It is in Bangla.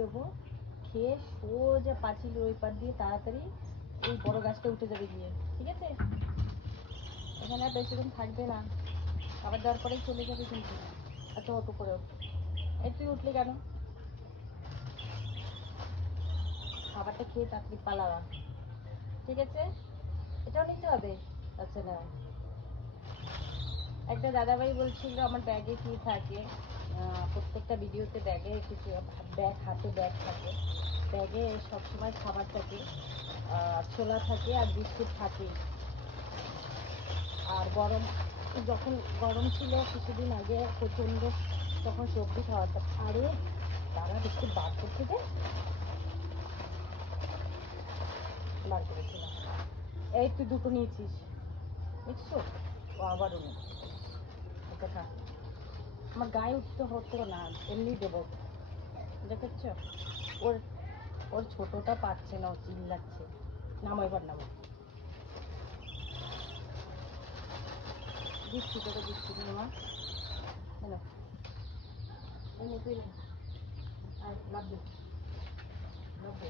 দেবো, খেয়ে সোজা পাঁচিলের ওই পার দিয়ে তাড়াতাড়ি ওই বড় গাছটা উঠে যাবে গিয়ে, ঠিক আছে? এখানে আর বেশিক্ষণ থাকবে না, খাবার দেওয়ার পরেই চলে যাবে কিন্তু। এত অটো করে এই তুই উঠলি কেন? খাবারটা খেয়ে তাড়াতাড়ি পালাবা, ঠিক আছে? এটাও নিতে হবে। আচ্ছা না, একটা দাদাভাই বলছিল আমার ব্যাগে কী থাকে, প্রত্যেকটা ভিডিওতে ব্যাগে কিছু ব্যাগ, হাতে ব্যাগ থাকে, ব্যাগে সবসময় খাবার থাকে, ছোলা থাকে আর বিস্কুট থাকে। আর গরম, যখন গরম ছিল কিছুদিন আগে প্রচণ্ড, তখন সবজি খাওয়াতাম। আরে তারা বিস্কুট বার করতে দেয়, বার করেছিলাম। এই তুই দুটো নিয়েছিস, দেখছো? ও আবারও নেই, ওটা খা। আমার গায়ে উঠতে হতো না, এমনি দেবো, দেখেছ? ওর ওর ছোটোটা পাচ্ছে না, ও চিল্লাচ্ছে। নামো এবার, নামো। দিচ্ছি তোকে, দিচ্ছি মা। হ্যালো, তুই লাভ দে, লাভ দে।